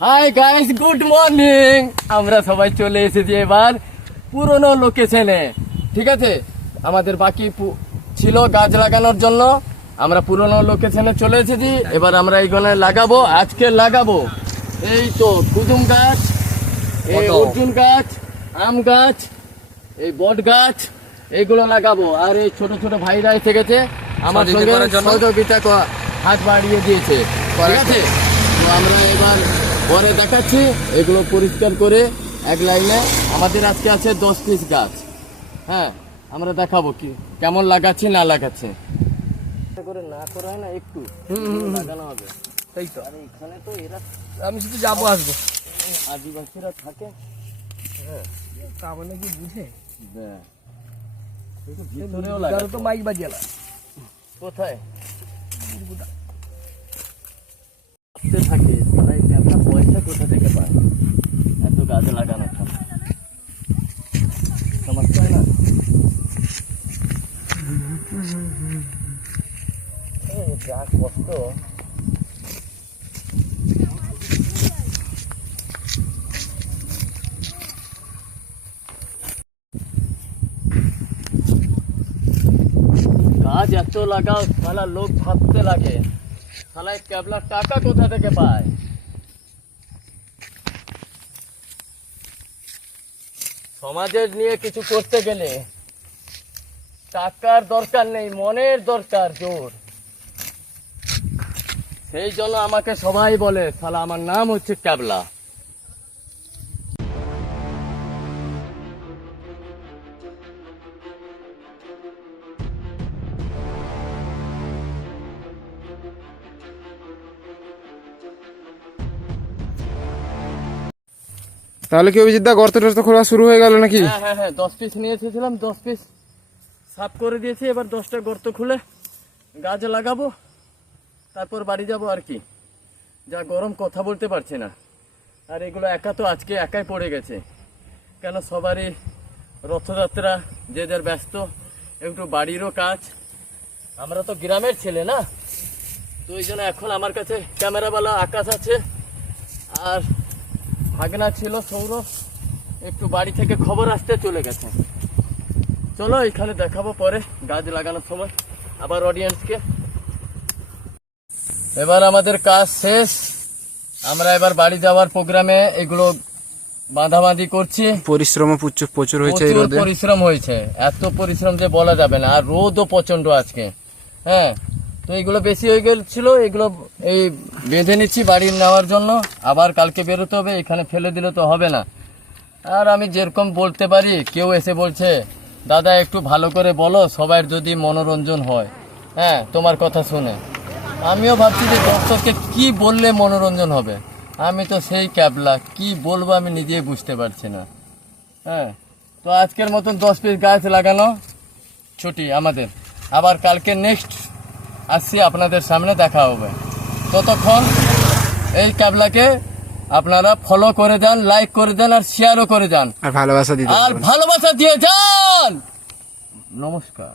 Hi guys, good morning. আমরা সবাই চলে এসেছি এবার পুরনো লোকেশনে। ঠিক আছে, আমাদের বাকি ছিল গাছ লাগানোর জন্য। আমরা পুরনো লোকেশনে চলে এসেছি। এবার আমরা এইখানে লাগাবো, আজকে লাগাবো এই তো কুদুম গাছ, এই অর্জুন গাছ, আম গাছ, এই বট গাছ, এইগুলো লাগাবো। আর এই ছোট ছোট ভাইরা এসে গেছে আমার সঙ্গে সহযোগিতা হাত বাড়িয়ে দিয়েছে। ঠিক আছে, তো আমরা এবার পরে দেখাচ্ছি এগুলো পরিষ্কার করে এক লাইনে। আমাদের আজকে আছে 10 পিস গাছ। হ্যাঁ, আমরা দেখাবো কি কেমন লাগাচ্ছি না লাগাচ্ছি। করে না করা হয় না, একটু লাগানো হবে, তাই তো। আর এখানে তো এরা, আমি শুধু যাবো আসবো, আদিবাসীরা থাকে। হ্যাঁ, তা মানে কি বুঝে ভিতরেও লাগা তো মাইক বাজিয়ালা কোথায় থাকে, তারা একটা পয়সা কোথা থেকে পায় এত গাছ লাগানোর জন্য? সমস্যা হয় না? যা কষ্ট। গাছ এত লাগাও, সালা লোক ভাবতে লাগে সালা ক্যাবলার টাকা কোথা থেকে পায়। সমাজের নিয়ে কিছু করতে গেলে টাকার দরকার নেই, মনের দরকার জোর। সেই জন্য আমাকে সবাই বলে সালা আমার নাম হচ্ছে ক্যাবলা। তাহলে কি অভিজিৎ দা গর্ত টর্ত খোলা শুরু হয়ে গেল নাকি? হ্যাঁ হ্যাঁ হ্যাঁ, 10 পিস নিয়ে এসেছিলাম, 10 পিস সাফ করে দিয়েছি। এবার 10টা গর্ত খুলে গাছ লাগাবো, তারপর বাড়ি যাব। আর কি যা গরম, কথা বলতে পারছি না। আর এগুলো একা তো আজকে একাই পড়ে গেছে, কেন সবারই রথযাত্রা, যে যার ব্যস্ত, একটু বাড়িরও কাজ। আমরা তো গ্রামের ছেলে না, তো এই জন্য এখন আমার কাছে ক্যামেরাওয়ালা আকাশ আছে, আর ভাগনা ছিল সৌরভ, একটু বাড়ি থেকে খবর আসতে চলে গেছে। চলো এখানে দেখাবো পরে গাছ লাগানোর সময় আবার অডিয়েন্সকে। এবার আমাদের কাজ শেষ, আমরা এবার বাড়ি যাওয়ার প্রোগ্রামে এগুলো বাঁধাবাঁধি করছি। পরিশ্রম প্রচুর হয়েছে, প্রচুর পরিশ্রম হয়েছে, এত পরিশ্রম যে বলা যাবে না। আর রোদও প্রচন্ড আজকে। হ্যাঁ, তো এগুলো বেশি হয়ে গেছিল, এগুলো এই বেঁধে নিচ্ছি বাড়ি নেওয়ার জন্য। আবার কালকে বেরোতে হবে, এখানে ফেলে দিলে তো হবে না। আর আমি যেরকম বলতে পারি, কেউ এসে বলছে দাদা একটু ভালো করে বলো, সবার যদি মনোরঞ্জন হয়। হ্যাঁ, তোমার কথা শুনে আমিও ভাবছি যে দর্শককে কি বললে মনোরঞ্জন হবে। আমি তো সেই ক্যাবলা, কি বলবো আমি নিজেই বুঝতে পারছি না। হ্যাঁ, তো আজকের মতন 10 পিস গাছ লাগানো ছুটি আমাদের। আবার কালকে নেক্সট আসছি, আপনাদের সামনে দেখা হবে। ততক্ষণ এই ক্যাবলাকে আপনারা ফলো করে যান, লাইক করে যান, আর শেয়ারও করে যান, আর ভালোবাসা দিয়ে যান। নমস্কার।